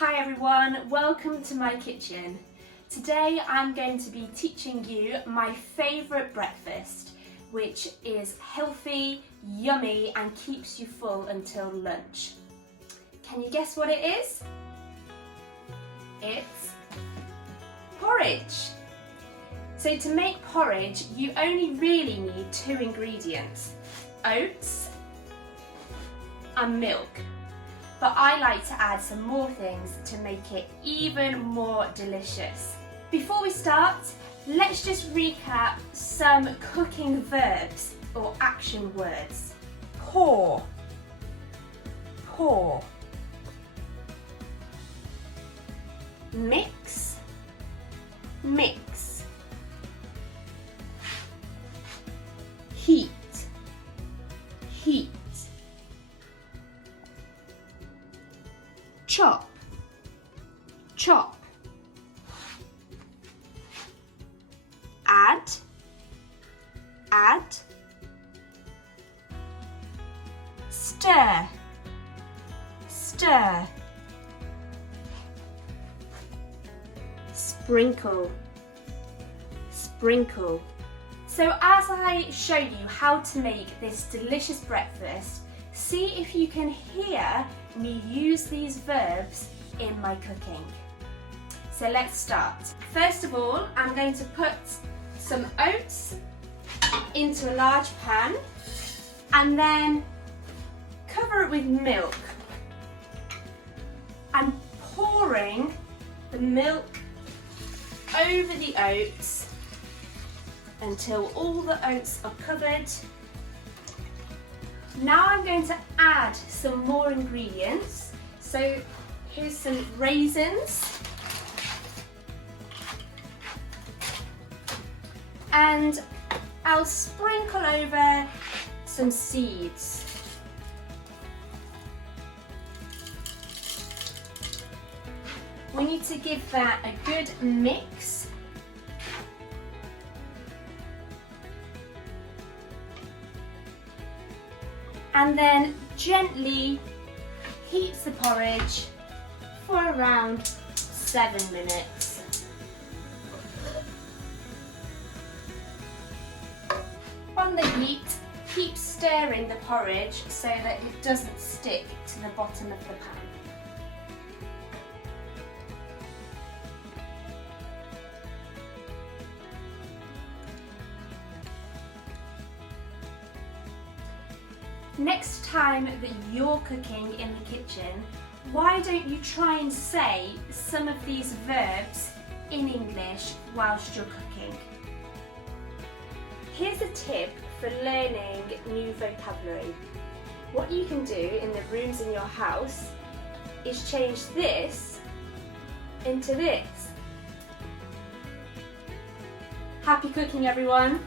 Hi everyone, welcome to my kitchen. Today I'm going to be teaching you my favourite breakfast, which is healthy, yummy and keeps you full until lunch. Can you guess what it is? It's porridge. So to make porridge, you only really need two ingredients, oats and milk. But I like to add some more things to make it even more delicious. Before we start, let's just recap some cooking verbs or action words. Pour, pour. Mix, mix. Heat, heat. Chop, chop. Add, add. Stir, stir. Sprinkle, sprinkle. So as I show you how to make this delicious breakfast, see if you can hear me use these verbs in my cooking. So let's start. First of all, I'm going to put some oats into a large pan and then cover it with milk. I'm pouring the milk over the oats until all the oats are covered. Now I'm going to add some more ingredients. So here's some raisins and I'll sprinkle over some seeds. We need to give that a good mix. And then gently heat the porridge for around 7 minutes. On the heat, keep stirring the porridge so that it doesn't stick to the bottom of the pan. Next time that you're cooking in the kitchen, why don't you try and say some of these verbs in English whilst you're cooking? Here's a tip for learning new vocabulary. What you can do in the rooms in your house is change this into this. Happy cooking, everyone!